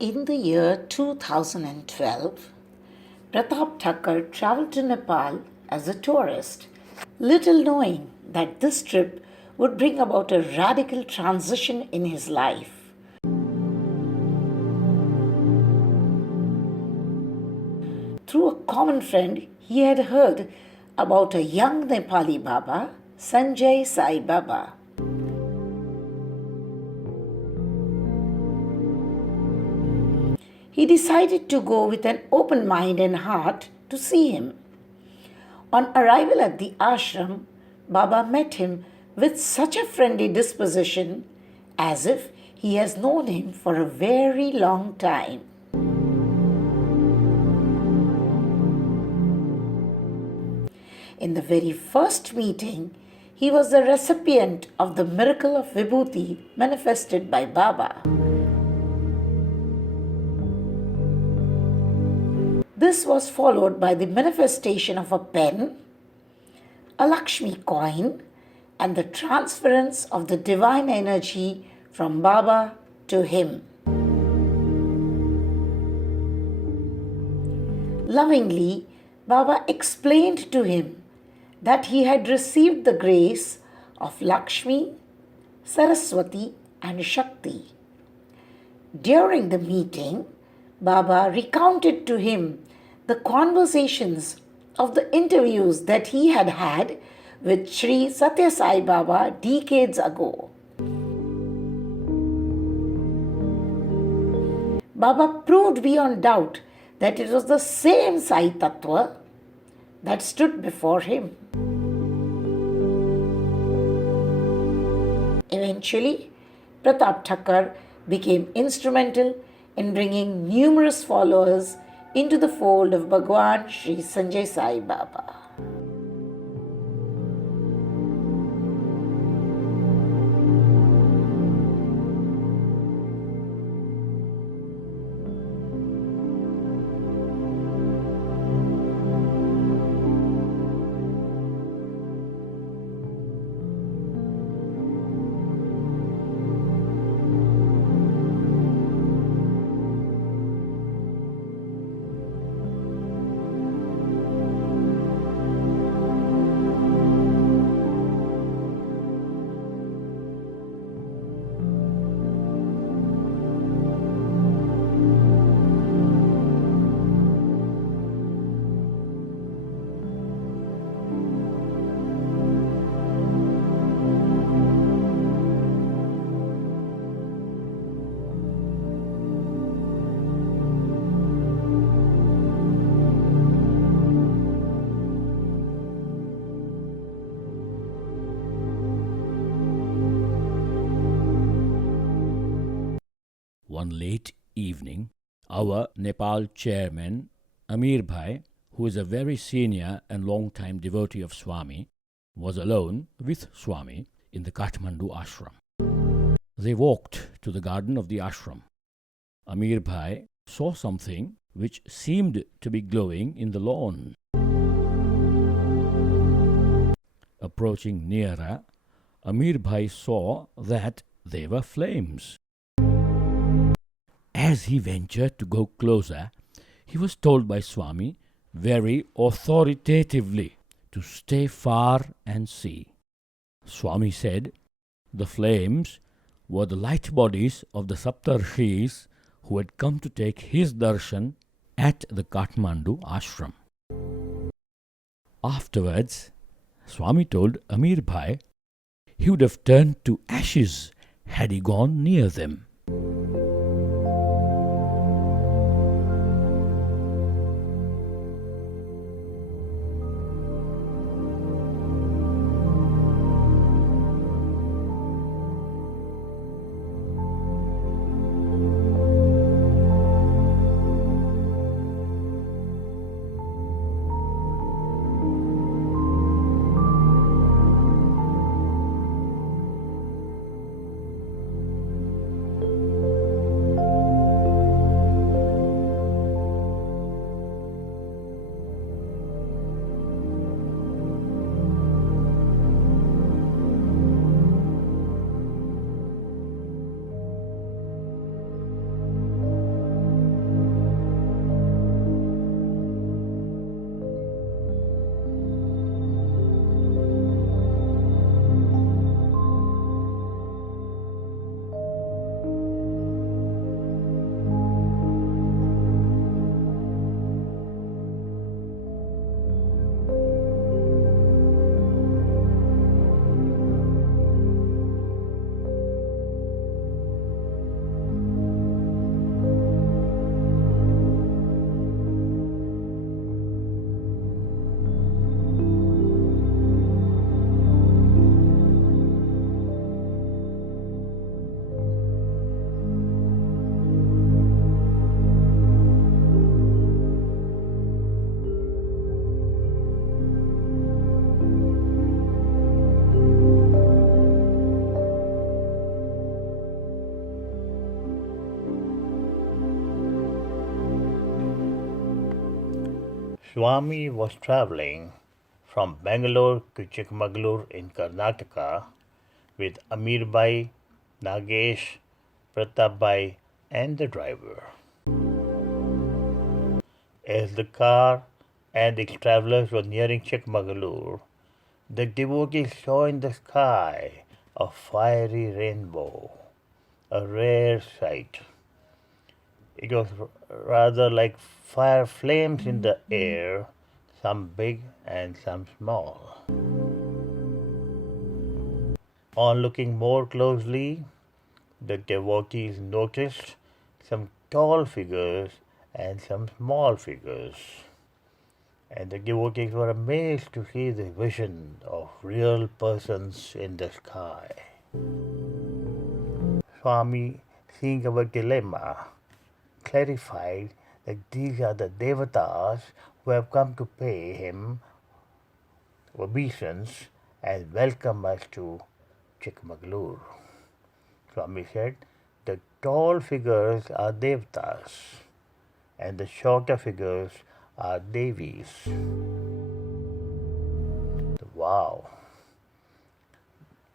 In the year 2012, Pratap Thakur travelled to Nepal as a tourist, little knowing that this trip would bring about a radical transition in his life. Through a common friend, he had heard about a young Nepali Baba, Sanjay Sai Baba. He decided to go with an open mind and heart to see him. On arrival at the ashram, Baba met him with such a friendly disposition as if he has known him for a very long time. In the very first meeting, he was the recipient of the miracle of Vibhuti manifested by Baba. This was followed by the manifestation of a pen, a Lakshmi coin, and the transference of the divine energy from Baba to him. Lovingly, Baba explained to him that he had received the grace of Lakshmi, Saraswati, and Shakti. During the meeting, Baba recounted to him the conversations of the interviews that he had had with Shri Sathya Sai Baba decades ago. Baba proved beyond doubt that it was the same Sai Tattva that stood before him. Eventually, Pratap Thakur became instrumental in bringing numerous followers into the fold of Bhagawan Shri Sanjay Sai Baba. One late evening, our Nepal chairman, Amir Bhai, who is a very senior and long-time devotee of Swami, was alone with Swami in the Kathmandu ashram. They walked to the garden of the ashram. Amir Bhai saw something which seemed to be glowing in the lawn. Approaching nearer, Amir Bhai saw that they were flames. As he ventured to go closer, he was told by Swami very authoritatively to stay far and see. Swami said the flames were the light bodies of the Saptarshis who had come to take his darshan at the Kathmandu ashram. Afterwards, Swami told Amir Bhai he would have turned to ashes had he gone near them. Swami was traveling from Bangalore to Chikmagalur in Karnataka with Amir Bhai, Nagesh, Pratap Bhai and the driver. As the car and its travelers were nearing Chikmagalur, the devotees saw in the sky a fiery rainbow, a rare sight. It was rather like fire flames in the air, some big and some small. On looking more closely, the devotees noticed some tall figures and some small figures. And the devotees were amazed to see the vision of real persons in the sky. Swami, seeing our dilemma, clarified that these are the devatas who have come to pay him obeisance and welcome us to Chikmagalur. Swami said, the tall figures are devatas and the shorter figures are devis. Wow!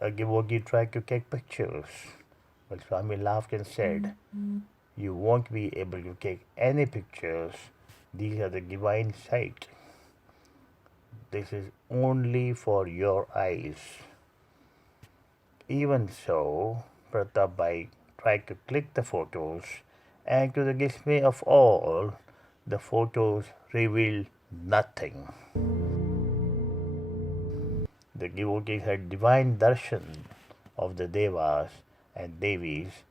A devotee tried to take pictures, but Swami laughed and said, you won't be able to take any pictures. These are the divine sight. This is only for your eyes. Even so, Pratap Bhai tried to click the photos, and to the dismay of all, the photos revealed nothing. The devotees had divine darshan of the devas and devis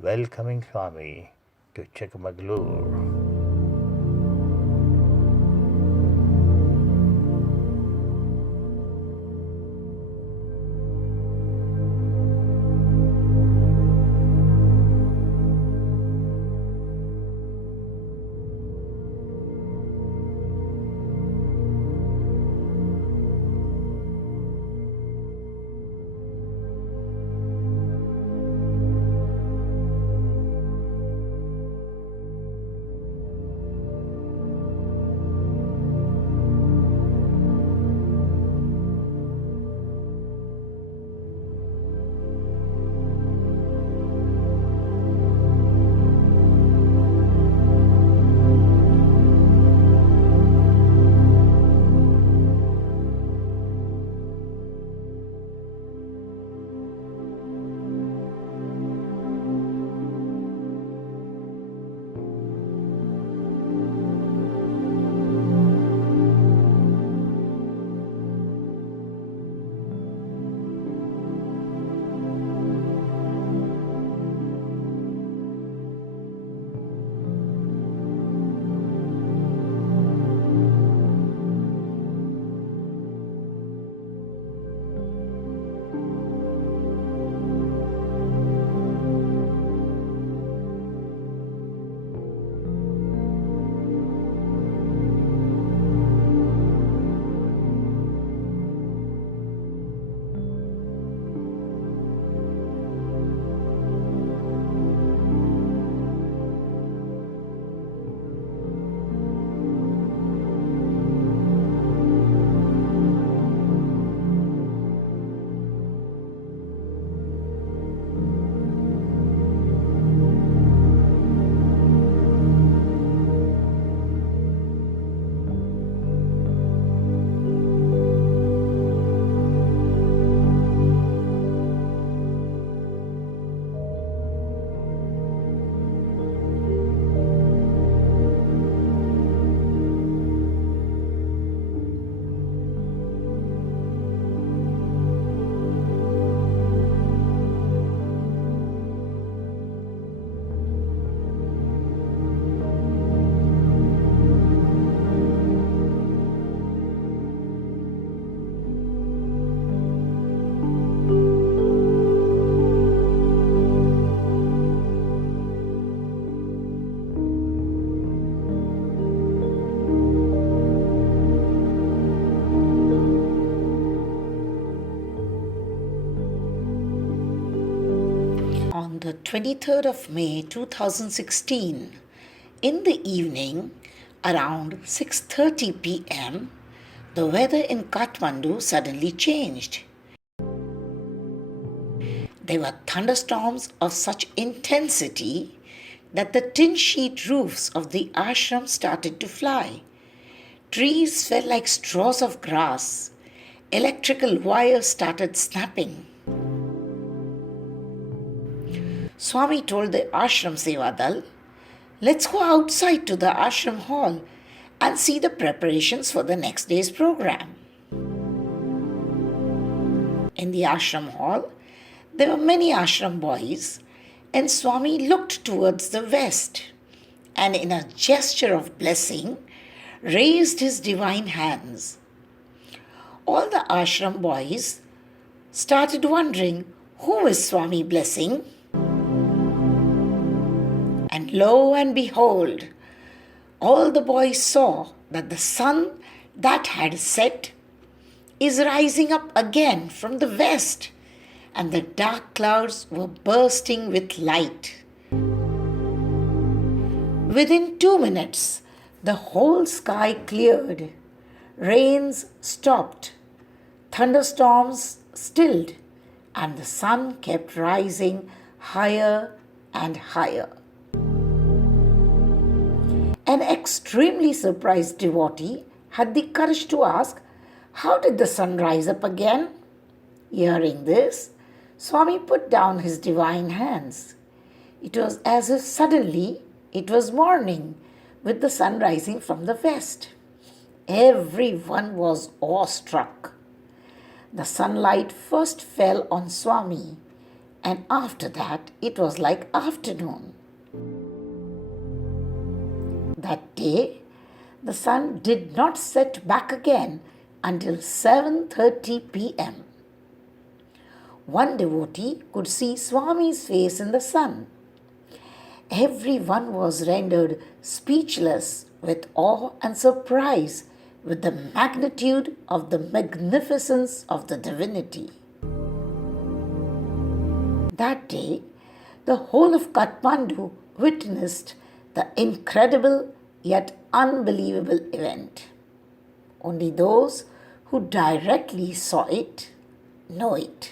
welcoming Swami to Chikmagalur. on the 23rd of May 2016, in the evening, around 6:30 p.m., the weather in Kathmandu suddenly changed. There were thunderstorms of such intensity that the tin sheet roofs of the ashram started to fly. Trees fell like straws of grass. Electrical wires started snapping. Swami told the ashram sevadal, "Let's go outside to the ashram hall and see the preparations for the next day's program." In the ashram hall, there were many ashram boys, and Swami looked towards the west and, in a gesture of blessing, raised his divine hands. All the ashram boys started wondering, who is Swami blessing? And lo and behold, all the boys saw that the sun that had set is rising up again from the west, and the dark clouds were bursting with light. Within 2 minutes, the whole sky cleared, rains stopped, thunderstorms stilled, and the sun kept rising higher and higher. An extremely surprised devotee had the courage to ask, "How did the sun rise up again?" Hearing this, Swami put down his divine hands. It was as if suddenly it was morning, with the sun rising from the west. Everyone was awestruck. The sunlight first fell on Swami, and after that it was like afternoon. That day, the sun did not set back again until 7:30 p.m. One devotee could see Swami's face in the sun. Everyone was rendered speechless with awe and surprise with the magnitude of the magnificence of the divinity. That day, the whole of Kathmandu witnessed the incredible yet unbelievable event. Only those who directly saw it know it.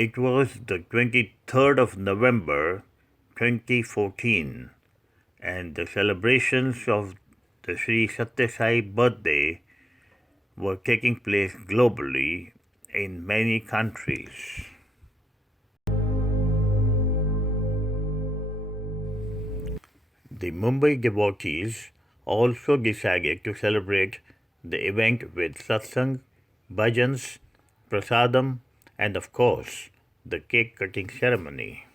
It was the 23rd of November 2014, and the celebrations of the Shri Sanjay Sai birthday were taking place globally in many countries. The Mumbai devotees also decided to celebrate the event with satsang, bhajans, prasadam, and of course, the cake cutting ceremony.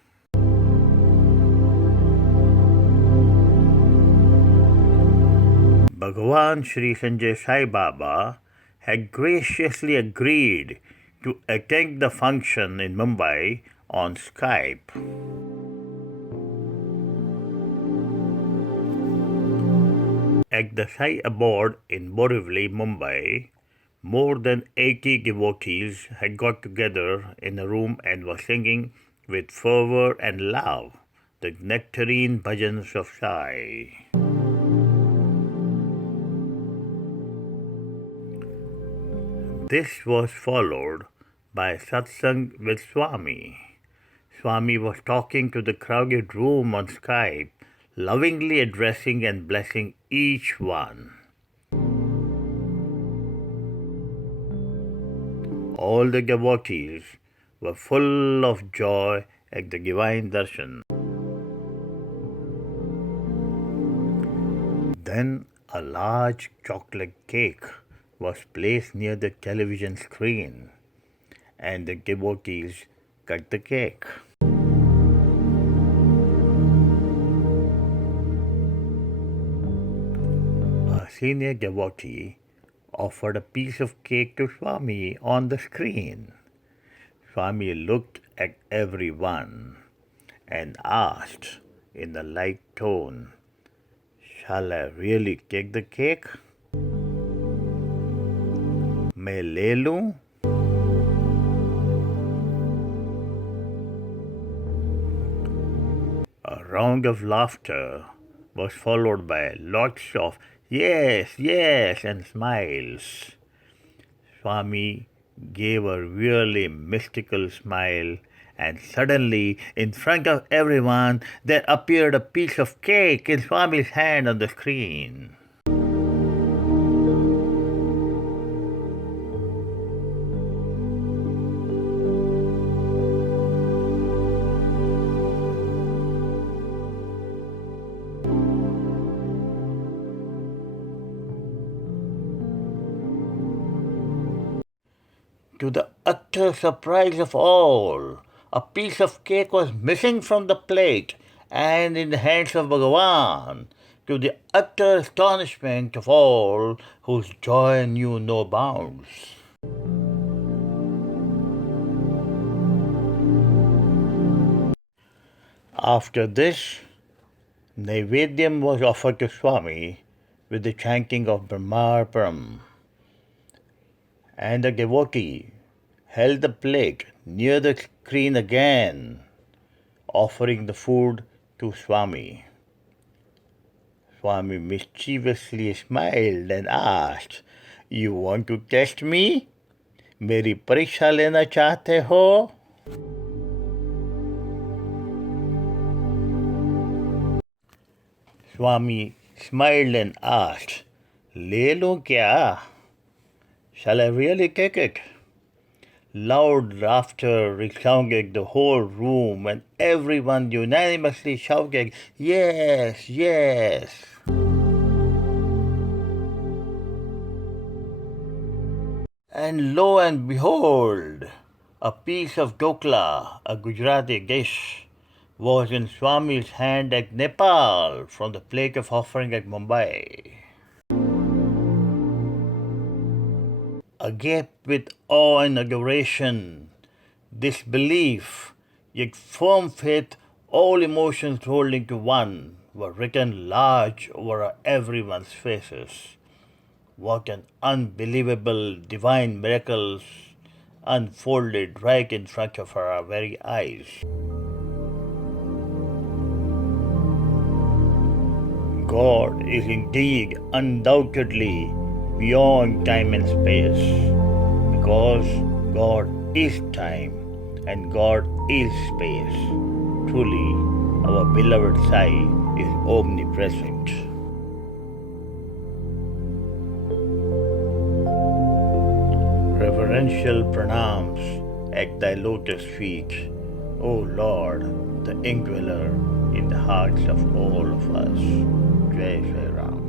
Bhagawan Shri Sanjay Sai Baba had graciously agreed to attend the function in Mumbai on Skype. At the Sai Abode in Borivali, Mumbai, more than 80 devotees had got together in a room and were singing with fervor and love the nectarine bhajans of Sai. This was followed by satsang with Swami. Swami was talking to the crowded room on Skype, lovingly addressing and blessing each one. All the devotees were full of joy at the divine darshan. Then a large chocolate cake was placed near the television screen, and the devotees cut the cake. A senior devotee offered a piece of cake to Swami on the screen. Swami looked at everyone and asked in a light tone, "Shall I really take the cake? मैं ले लूं?" A round of laughter was followed by lots of yes, yes, and smiles. Swami gave a really mystical smile, and suddenly, in front of everyone, there appeared a piece of cake in Swami's hand on the screen. To the utter surprise of all, a piece of cake was missing from the plate and in the hands of Bhagawan, to the utter astonishment of all whose joy knew no bounds. After this, Naivedyam was offered to Swami with the chanting of Brahmarpanam, and the devotee held the plate near the screen again, offering the food to Swami. Swami mischievously smiled and asked, "You want to test me? मेरी परीक्षा लेना चाहते हो?" Swami smiled and asked, "ले लो क्या? Shall I really take it?" Loud laughter resounded the whole room, and everyone unanimously shouted, "Yes, yes." And lo and behold, a piece of dokla, a Gujarati dish, was in Swami's hand at Nepal from the plate of offering at Mumbai. Agape with awe and adoration, disbelief, yet firm faith, all emotions rolled into one, were written large over everyone's faces. What an unbelievable divine miracles unfolded right in front of our very eyes. God is indeed undoubtedly beyond time and space, because God is time, and God is space. Truly, our beloved Sai is omnipresent. Reverential pranams at thy lotus feet, O Lord, the indweller in the hearts of all of us. Jai Shri Ram.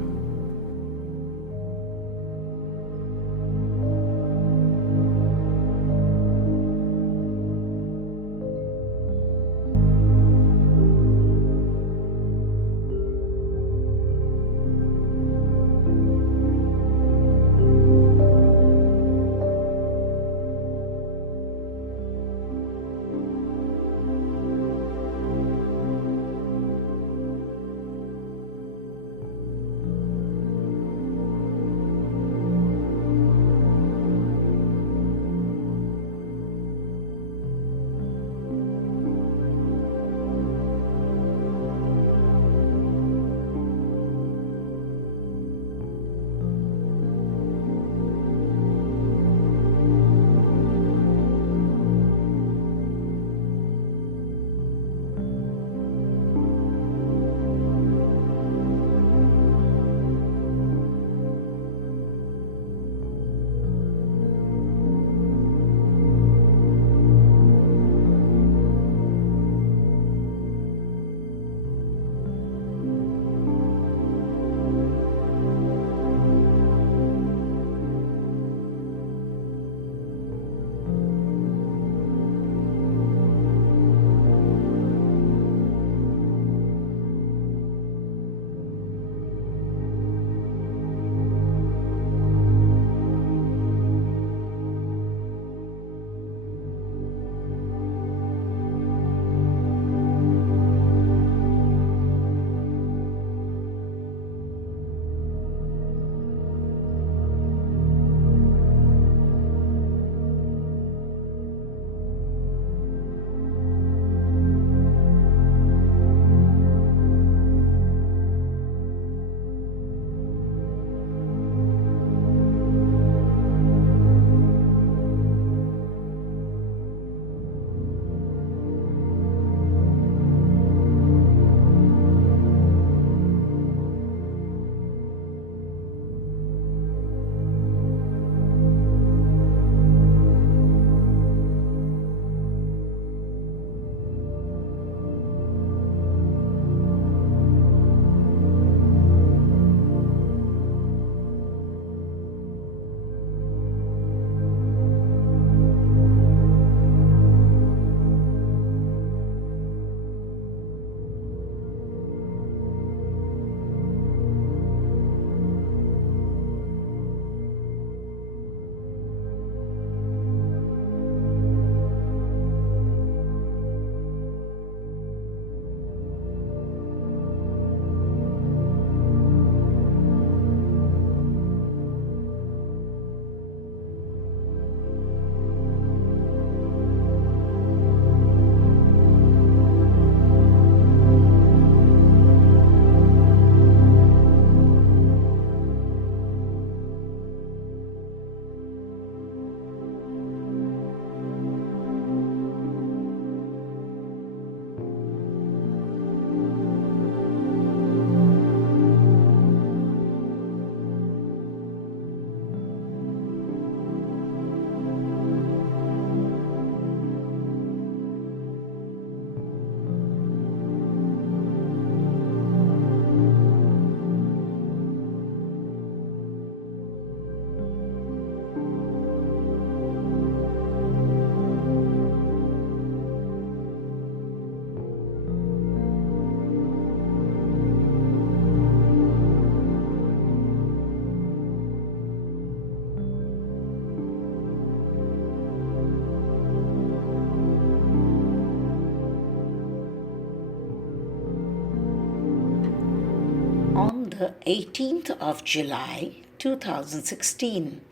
On the 18th of July 2016,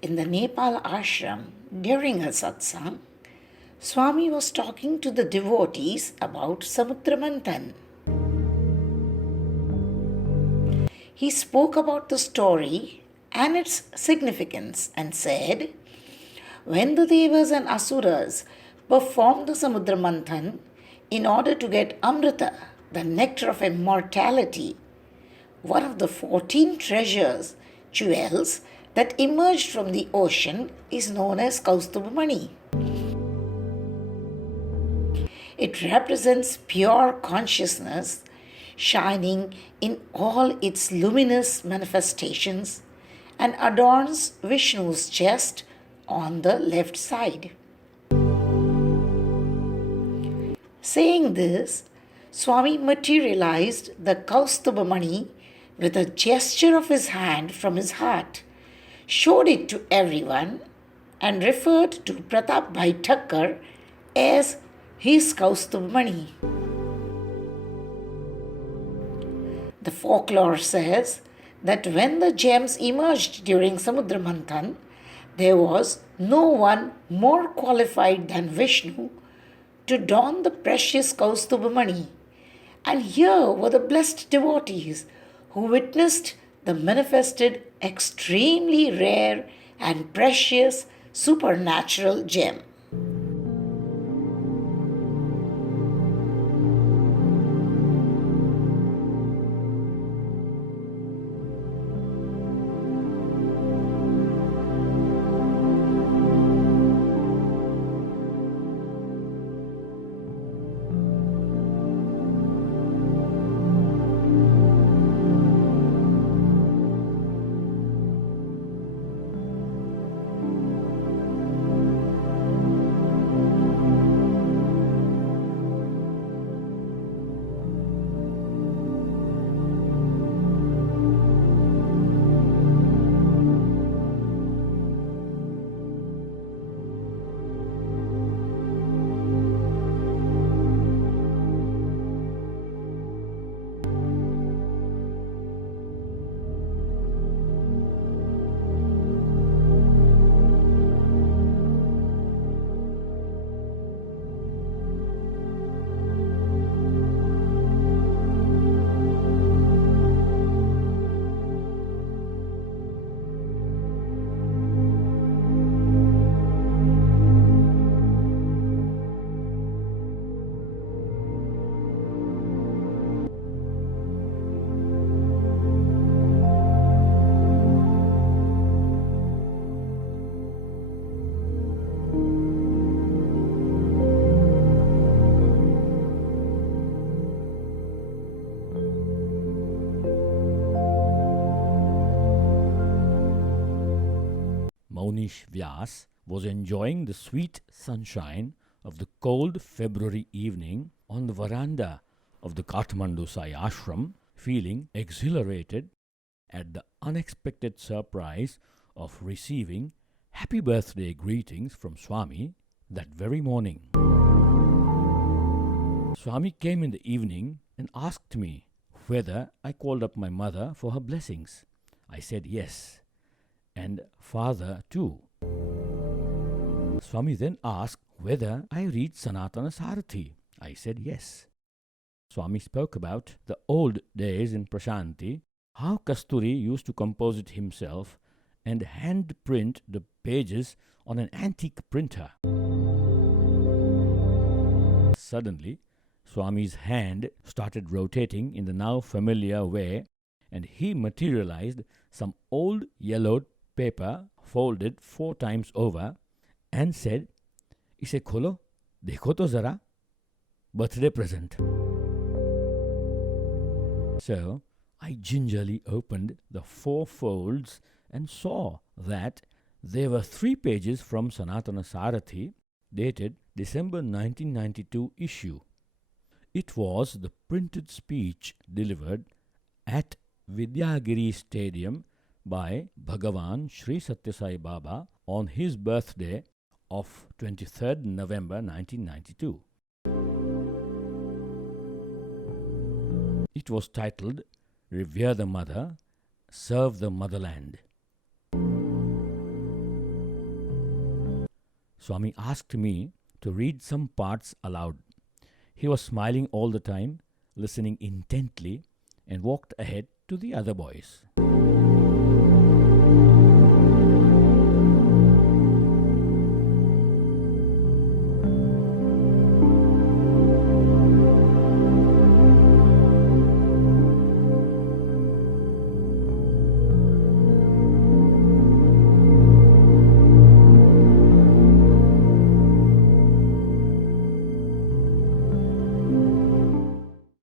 in the Nepal ashram, during a satsang, Swami was talking to the devotees about Samudra Manan. He spoke about the story and its significance and said, when the Devas and Asuras performed the Samudra Manthan in order to get Amrita, the nectar of immortality, one of the 14 treasures, jewels, that emerged from the ocean is known as Kaustubhamani. It represents pure consciousness shining in all its luminous manifestations and adorns Vishnu's chest on the left side. Saying this, Swami materialized the Kaustubhamani with a gesture of his hand from his heart, showed it to everyone, and referred to Pratap Bhai Thakkar as his Kaustubhamani. The folklore says that when the gems emerged during Samudra Manthan, there was no one more qualified than Vishnu to don the precious Kaustubhamani. And here were the blessed devotees who witnessed the manifested extremely rare and precious supernatural gem. Maunish Vyas was enjoying the sweet sunshine of the cold February evening on the veranda of the Kathmandu Sai Ashram, feeling exhilarated at the unexpected surprise of receiving happy birthday greetings from Swami that very morning. Swami came in the evening and asked me whether I called up my mother for her blessings. I said yes, and father too. Swami then asked whether I read Sanatana Sarathi. I said yes. Swami spoke about the old days in Prashanti, how Kasturi used to compose it himself and hand print the pages on an antique printer. Suddenly, Swami's hand started rotating in the now familiar way, and he materialized some old yellowed paper folded 4 times over and said, "Ise kholo, dekho to zara, birthday present." So I gingerly opened the 4 folds and saw that there were 3 pages from Sanatana Sarathi dated December 1992 issue. It was the printed speech delivered at Vidyagiri Stadium by Bhagawan Shri Sai Baba on his birthday of 23rd November 1992. It was titled Revere the Mother, Serve the Motherland. Swami asked me to read some parts aloud. He was smiling all the time, listening intently, and walked ahead to the other boys.